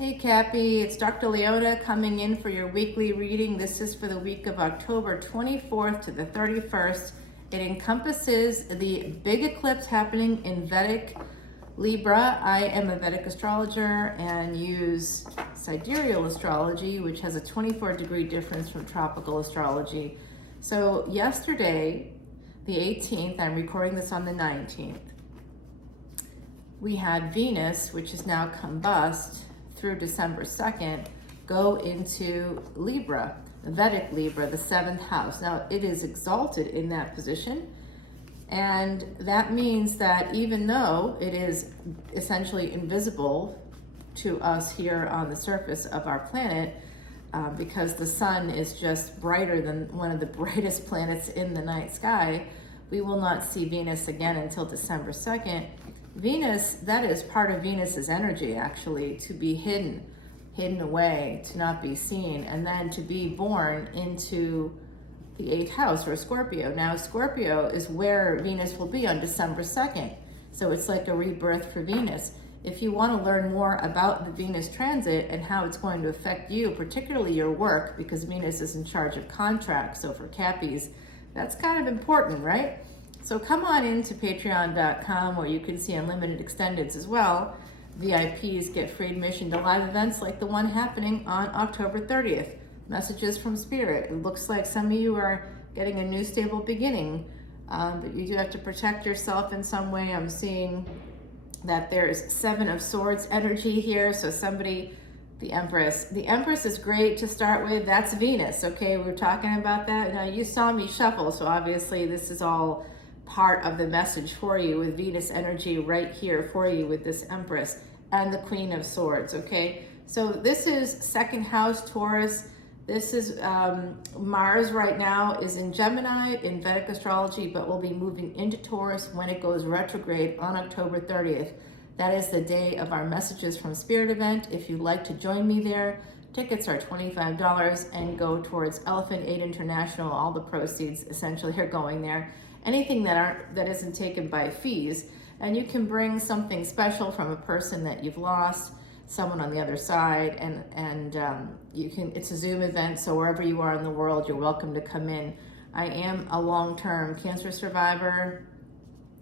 Hey Cappy, it's Dr. Leona coming in for your weekly reading. This is for the week of October 24th to the 31st. It encompasses the big eclipse happening in Vedic Libra. I am a Vedic astrologer and use sidereal astrology, which has a 24-degree difference from tropical astrology. So yesterday, the 18th, I'm recording this on the 19th, we had Venus, which is now combust through December 2nd, go into Libra, the Vedic Libra, the 7th house. Now, it is exalted in that position, and that means that even though it is essentially invisible to us here on the surface of our planet, because the sun is just brighter than one of the brightest planets in the night sky, we will not see Venus again until December 2nd. Venus, that is part of Venus's energy, actually, to be hidden away, to not be seen, and then to be born into the 8th house, or Scorpio. Now, Scorpio is where Venus will be on December 2nd. So it's like a rebirth for Venus. If you want to learn more about the Venus transit and how it's going to affect you, particularly your work, because Venus is in charge of contracts, so for Cappies, that's kind of important, right? So come on into patreon.com where you can see unlimited extendeds as well. VIPs get free admission to live events like the one happening on October 30th. Messages from Spirit. It looks like some of you are getting a new stable beginning, but you do have to protect yourself in some way. I'm seeing that there's 7 of Swords energy here, so somebody, the Empress. The Empress is great to start with. That's Venus, okay? We're talking about that. Now, you saw me shuffle, so obviously this is all part of the message for you with Venus energy right here for you with this Empress and the Queen of Swords, okay? So this is 2nd house, Taurus. This is Mars right now is in Gemini in Vedic astrology, but will be moving into Taurus when it goes retrograde on October 30th. That is the day of our Messages from Spirit event. If you'd like to join me there, tickets are $25 and go towards Elephant Aid International. All the proceeds essentially are going there. Anything that isn't taken by fees, and you can bring something special from a person that you've lost, someone on the other side, and you can. It's a Zoom event, so wherever you are in the world, you're welcome to come in. I am a long-term cancer survivor,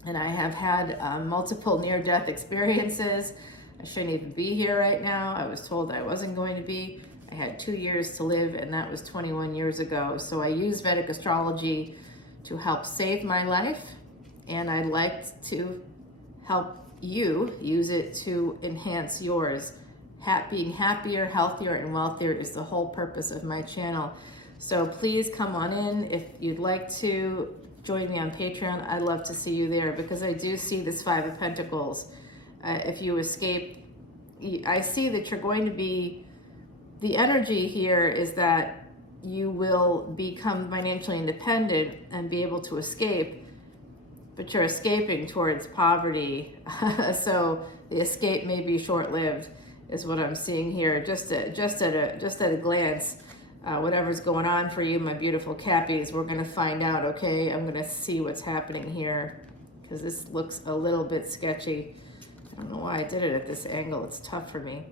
and I have had multiple near-death experiences. I shouldn't even be here right now. I was told I wasn't going to be. I had 2 years to live, and that was 21 years ago. So I use Vedic astrology to help save my life, and I'd like to help you use it to enhance yours. Being happier, healthier, and wealthier is the whole purpose of my channel. So please come on in. If you'd like to join me on Patreon, I'd love to see you there, because I do see this 5 of Pentacles. If you escape, I see that you're going to be, the energy here is that you will become financially independent and be able to escape, but you're escaping towards poverty. So the escape may be short-lived, is what I'm seeing here. Just at a glance, whatever's going on for you, my beautiful Cappies, we're going to find out. Okay, I'm going to see what's happening here, because this looks a little bit sketchy. I don't know why I did it at this angle. It's tough for me.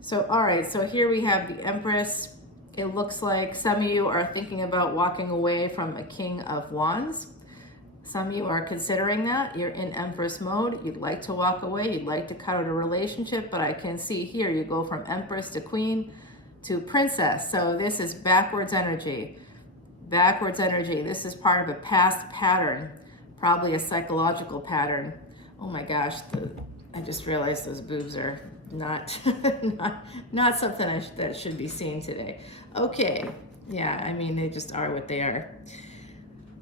So all right, so here we have the Empress. It looks like some of you are thinking about walking away from a King of Wands. Some of you are considering that. You're in Empress mode. You'd like to walk away. You'd like to cut out a relationship, but I can see here you go from Empress to Queen to Princess. So this is backwards energy. Backwards energy. This is part of a past pattern, probably a psychological pattern. Oh my gosh, I just realized those boobs are not something that should be seen today. Okay, yeah, I mean, they just are what they are.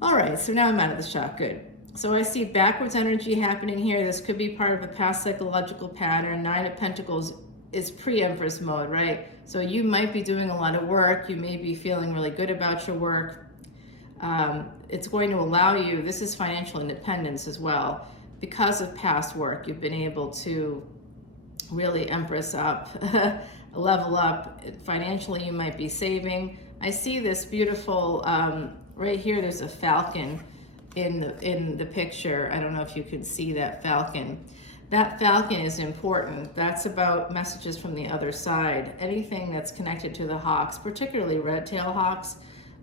All right, so now I'm out of the shot. Good. So I see backwards energy happening here. This could be part of a past psychological pattern. 9 of Pentacles is pre-Empress mode, right? So you might be doing a lot of work. You may be feeling really good about your work. It's going to allow you, this is financial independence as well. Because of past work, you've been able to really Empress up, level up. Financially, you might be saving. I see this beautiful, right here, there's a falcon in the picture. I don't know if you can see that falcon. That falcon is important. That's about messages from the other side. Anything that's connected to the hawks, particularly red-tailed hawks,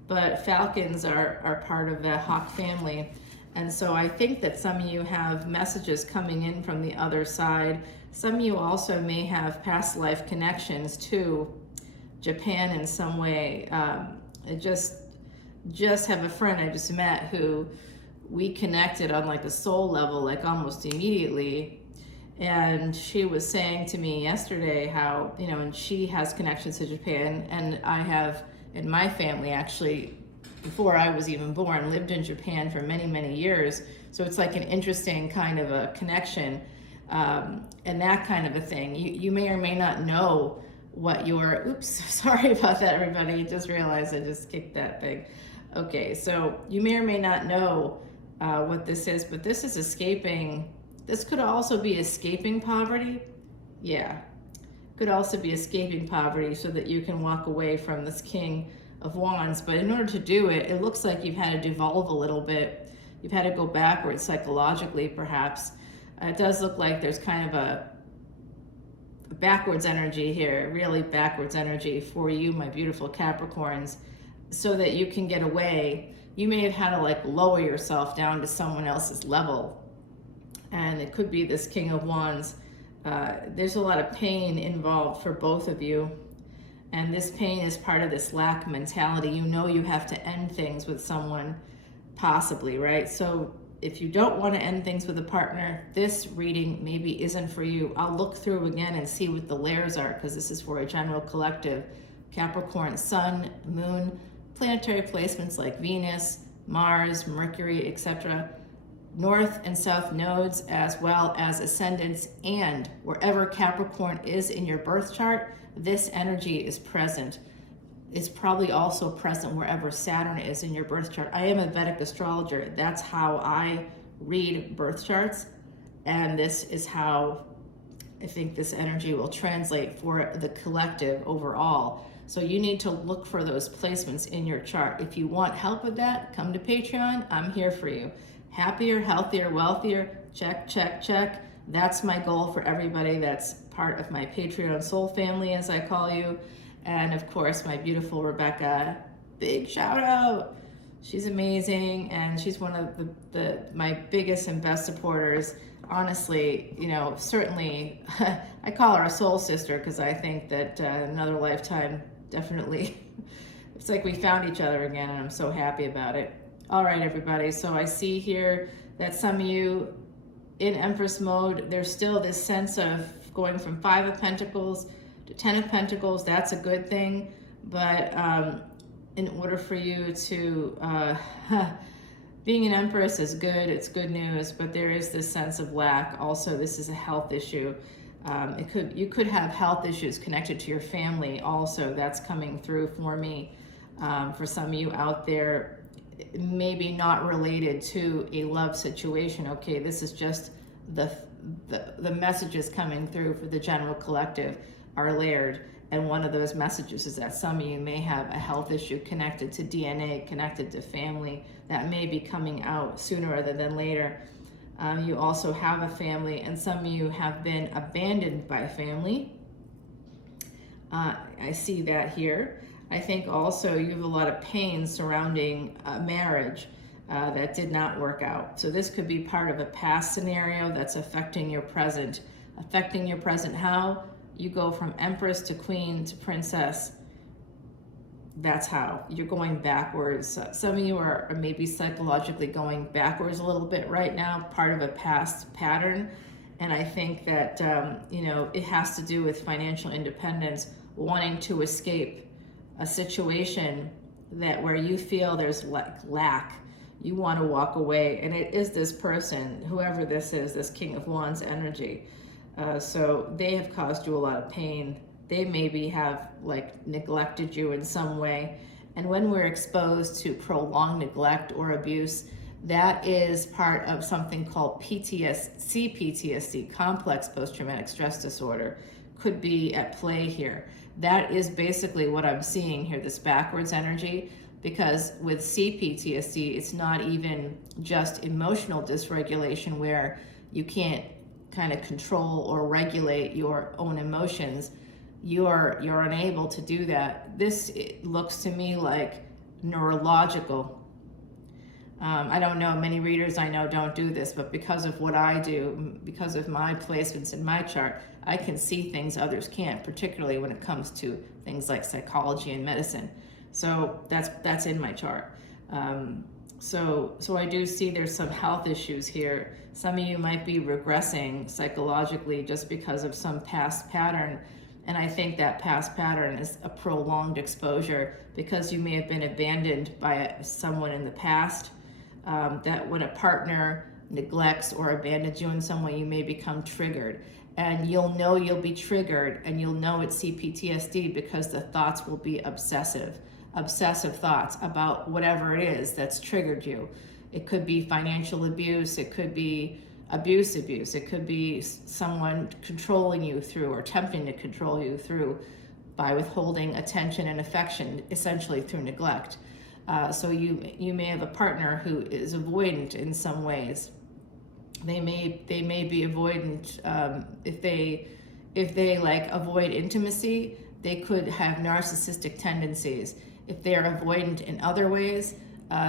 but falcons are part of the hawk family. And so I think that some of you have messages coming in from the other side. Some of you also may have past life connections to Japan in some way. I just have a friend I just met who we connected on like a soul level, like almost immediately. And she was saying to me yesterday how, you know, and she has connections to Japan, and I have in my family actually, before I was even born, lived in Japan for many, many years. So it's like an interesting kind of a connection, and that kind of a thing. You may or may not know what your, oops, sorry about that, everybody. Just realized I just kicked that thing. Okay, so you may or may not know what this is, but this is escaping. This could also be escaping poverty. Yeah, could also be escaping poverty so that you can walk away from this King of Wands. But in order to do it, it looks like you've had to devolve a little bit. You've had to go backwards psychologically, perhaps. It does look like there's kind of a backwards energy here, really backwards energy for you, my beautiful Capricorns, so that you can get away. You may have had to like lower yourself down to someone else's level. And it could be this King of Wands. There's a lot of pain involved for both of you. And this pain is part of this lack mentality. You know you have to end things with someone, possibly, right? So if you don't want to end things with a partner, this reading maybe isn't for you. I'll look through again and see what the layers are, because this is for a general collective. Capricorn, Sun, Moon, planetary placements like Venus, Mars, Mercury, etc. North and South nodes, as well as ascendants, and wherever Capricorn is in your birth chart, this energy is present. It's probably also present wherever Saturn is in your birth chart. I am a Vedic astrologer. That's how I read birth charts, and this is how I think this energy will translate for the collective overall. So you need to look for those placements in your chart. If you want help with that, come to Patreon. I'm here for you. Happier, healthier, wealthier, check, check, check. That's my goal for everybody that's part of my Patreon soul family, as I call you. And of course, my beautiful Rebecca, big shout out. She's amazing, and she's one of my biggest and best supporters. Honestly, you know, certainly, I call her a soul sister because I think that another lifetime, definitely, it's like we found each other again, and I'm so happy about it. All right, everybody, so I see here that some of you in Empress mode, there's still this sense of going from 5 of Pentacles to 10 of Pentacles. That's a good thing, but in order for you to, being an Empress is good, it's good news, but there is this sense of lack. Also, this is a health issue. You could have health issues connected to your family also. That's coming through for me. For some of you out there, maybe not related to a love situation. Okay, this is just the messages coming through for the general collective are layered, and one of those messages is that some of you may have a health issue connected to DNA, connected to family, that may be coming out sooner rather than later. You also have a family, and some of you have been abandoned by family. I see that here. I think also you have a lot of pain surrounding marriage that did not work out. So this could be part of a past scenario that's affecting your present. Affecting your present how? You go from Empress to Queen to Princess. That's how. You're going backwards. Some of you are maybe psychologically going backwards a little bit right now, part of a past pattern. And I think that, you know, it has to do with financial independence, wanting to escape a situation where you feel there's lack. You want to walk away, and it is this person, whoever this is, this King of Wands energy. So they have caused you a lot of pain. They maybe have like neglected you in some way. And when we're exposed to prolonged neglect or abuse, that is part of something called CPTSD, complex post-traumatic stress disorder, could be at play here. That is basically what I'm seeing here, this backwards energy, because with CPTSD, it's not even just emotional dysregulation where you can't kind of control or regulate your own emotions, you're unable to do that. This, it looks to me like neurological. I don't know, many readers I know don't do this, but because of what I do, because of my placements in my chart, I can see things others can't, particularly when it comes to things like psychology and medicine. So that's in my chart. So I do see there's some health issues here. Some of you might be regressing psychologically just because of some past pattern. And I think that past pattern is a prolonged exposure because you may have been abandoned by someone in the past. That when a partner neglects or abandons you in some way, you may become triggered. And you'll know you'll be triggered, and you'll know it's CPTSD because the thoughts will be obsessive thoughts about whatever it is that's triggered you. It could be financial abuse, it could be abuse, it could be someone controlling you through or attempting to control you through by withholding attention and affection, essentially through neglect. So you may have a partner who is avoidant in some ways. They may be avoidant if they like avoid intimacy. They could have narcissistic tendencies. If they are avoidant in other ways,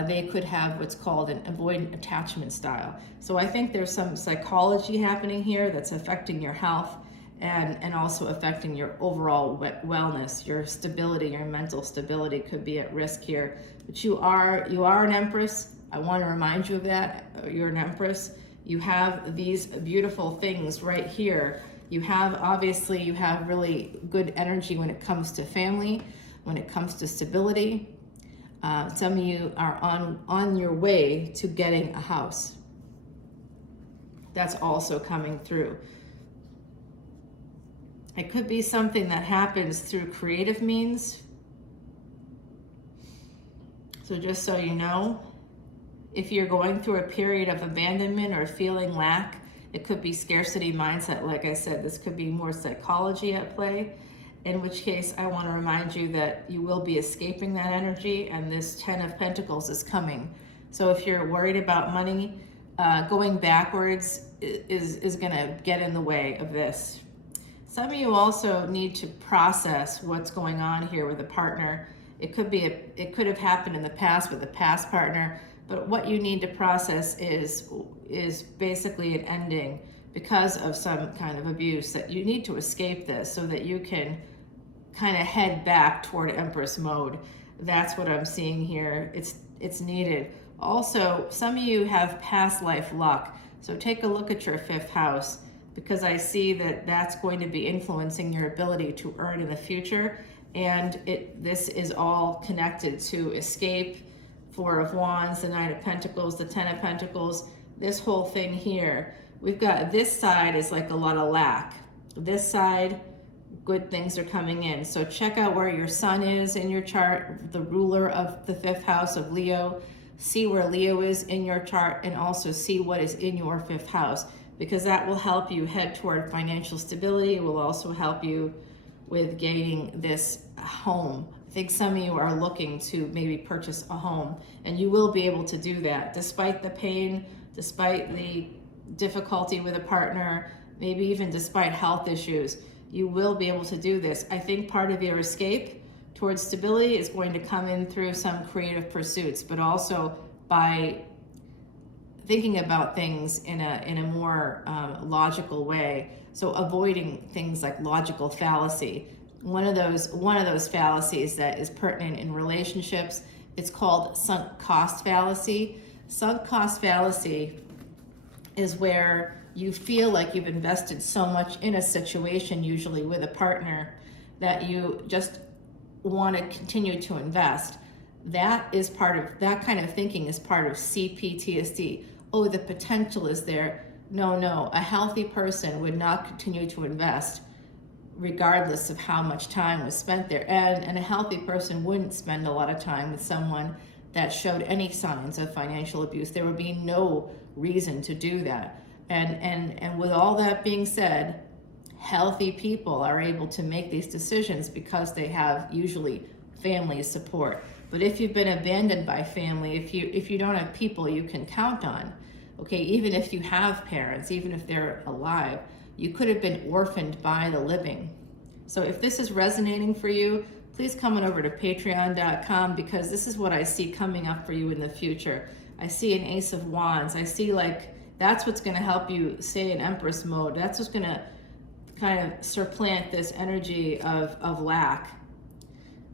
they could have what's called an avoidant attachment style. So I think there's some psychology happening here that's affecting your health and also affecting your overall wellness, your stability, your mental stability could be at risk here. But you are an Empress. I want to remind you of that. You're an Empress. You have these beautiful things right here. You have really good energy when it comes to family, when it comes to stability. Some of you are on your way to getting a house. That's also coming through. It could be something that happens through creative means. So just so you know, if you're going through a period of abandonment or feeling lack, it could be scarcity mindset. Like I said, this could be more psychology at play, in which case I want to remind you that you will be escaping that energy, and this 10 of Pentacles is coming. So if you're worried about money, going backwards is going to get in the way of this. Some of you also need to process what's going on here with a partner. It could have happened in the past with a past partner, but what you need to process is basically an ending because of some kind of abuse, that you need to escape this so that you can kind of head back toward Empress mode. That's what I'm seeing here. It's needed. Also, some of you have past life luck. So take a look at your 5th house, because I see that that's going to be influencing your ability to earn in the future. And this is all connected to escape, 4 of Wands, the 9 of Pentacles, the 10 of Pentacles, this whole thing here. We've got this side is like a lot of lack. This side, good things are coming in. So check out where your sun is in your chart, the ruler of the 5th house of Leo. See where Leo is in your chart, and also see what is in your 5th house, because that will help you head toward financial stability. It will also help you with gaining this home. I think some of you are looking to maybe purchase a home, and you will be able to do that despite the pain, despite the difficulty with a partner, maybe even despite health issues. You will be able to do this. I think part of your escape towards stability is going to come in through some creative pursuits, but also by thinking about things in a more logical way. So avoiding things like logical fallacy. One of those fallacies that is pertinent in relationships, it's called sunk cost fallacy. Sunk cost fallacy is where you feel like you've invested so much in a situation, usually with a partner, that you just want to continue to invest. That kind of thinking is part of CPTSD. Oh, the potential is there. No, a healthy person would not continue to invest regardless of how much time was spent there. And a healthy person wouldn't spend a lot of time with someone that showed any signs of financial abuse. There would be no reason to do that. And with all that being said, healthy people are able to make these decisions because they have usually family support. But if you've been abandoned by family, if you don't have people you can count on, Okay, even if you have parents, even if they're alive, you could have been orphaned by the living. So if this is resonating for you, please come on over to patreon.com, because this is what I see coming up for you in the future. I see an Ace of Wands. I see like that's what's going to help you stay in Empress mode. That's what's going to kind of supplant this energy of lack.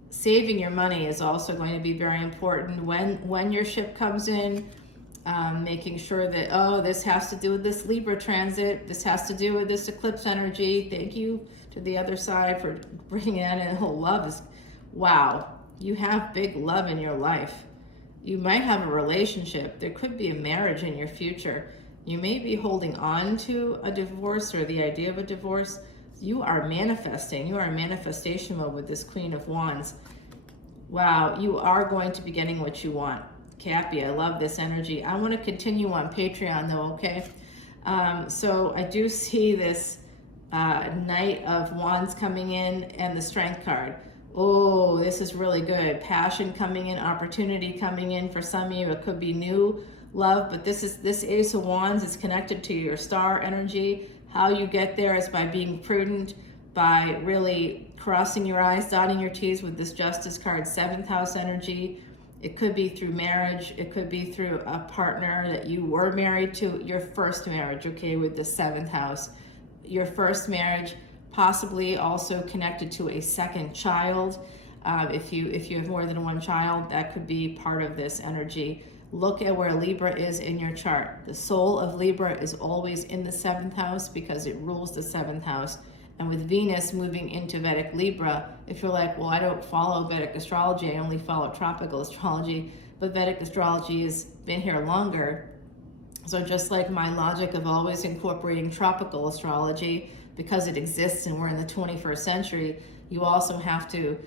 Saving your money is also going to be very important when your ship comes in. Making sure that, oh, this has to do with this Libra transit, this has to do with this eclipse energy. Thank you to the other side for bringing in, and love is, wow, you have big love in your life. You might have a relationship. There could be a marriage in your future. You may be holding on to a divorce or the idea of a divorce. You are manifesting. You are in manifestation mode with this Queen of Wands. Wow, you are going to be getting what you want. Cappy, I love this energy. I want to continue on Patreon though, okay? So I do see this Knight of Wands coming in and the Strength card. Oh, this is really good. Passion coming in, opportunity coming in for some of you. It could be new love, but this Ace of Wands is connected to your star energy. How you get there is by being prudent, by really crossing your I's, dotting your T's with this Justice card, 7th house energy. It could be through marriage. It could be through a partner that you were married to, your first marriage, okay, with the 7th house. Your first marriage, possibly also connected to a second child. If you have more than one child, that could be part of this energy. Look at where Libra is in your chart. The soul of Libra is always in the 7th house because it rules the 7th house. And with Venus moving into Vedic Libra, if you're like, well, I don't follow Vedic astrology, I only follow tropical astrology, but Vedic astrology has been here longer. So just like my logic of always incorporating tropical astrology, because it exists and we're in the 21st century, you also have to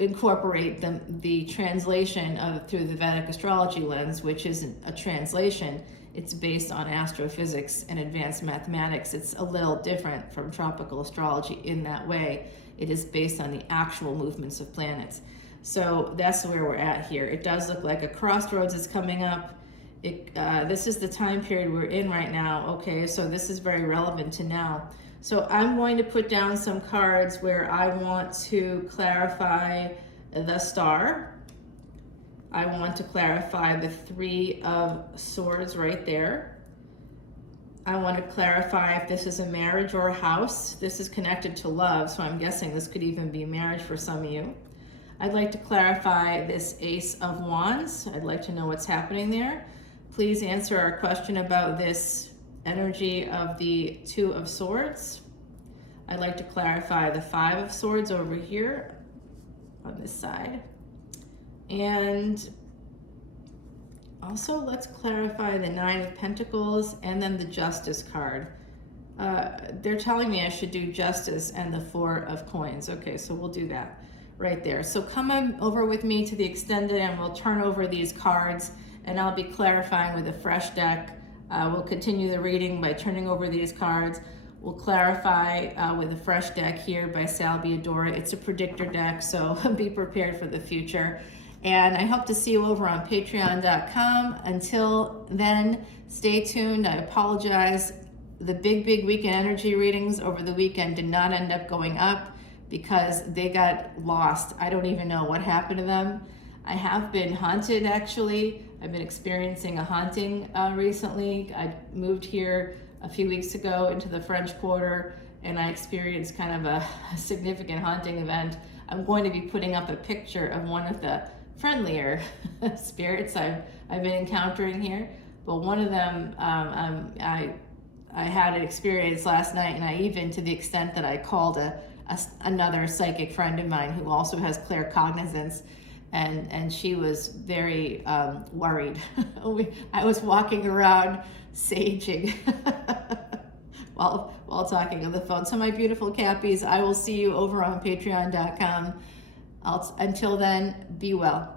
incorporate the translation through the Vedic astrology lens, which isn't a translation. It's based on astrophysics and advanced mathematics. It's a little different from tropical astrology in that way. It is based on the actual movements of planets. So that's where we're at here. It does look like a crossroads is coming up. This is the time period we're in right now. Okay, so this is very relevant to now. So I'm going to put down some cards where I want to clarify the star. I want to clarify the 3 of Swords right there. I want to clarify if this is a marriage or a house. This is connected to love, so I'm guessing this could even be marriage for some of you. I'd like to clarify this Ace of Wands. I'd like to know what's happening there. Please answer our question about this energy of the 2 of Swords. I'd like to clarify the 5 of Swords over here on this side. And also let's clarify the 9 of Pentacles and then the Justice card. They're telling me I should do Justice and the 4 of Coins. Okay, so we'll do that right there. So come on over with me to the extended and we'll turn over these cards and I'll be clarifying with a fresh deck. We'll continue the reading by turning over these cards. We'll clarify with a fresh deck here by Salvia Dora. It's a predictor deck, so be prepared for the future. And I hope to see you over on patreon.com. Until then, stay tuned. I apologize. The big weekend energy readings over the weekend did not end up going up because they got lost. I don't even know what happened to them. I have been haunted, actually. I've been experiencing a haunting recently. I moved here a few weeks ago into the French Quarter, and I experienced kind of a significant haunting event. I'm going to be putting up a picture of one of the friendlier spirits I've been encountering here, but one of them I had an experience last night, and I even, to the extent that I called another psychic friend of mine who also has claircognizance, and she was very worried. I was walking around saging while talking on the phone. So my beautiful Cappies, I will see you over on patreon.com. Until then, be well.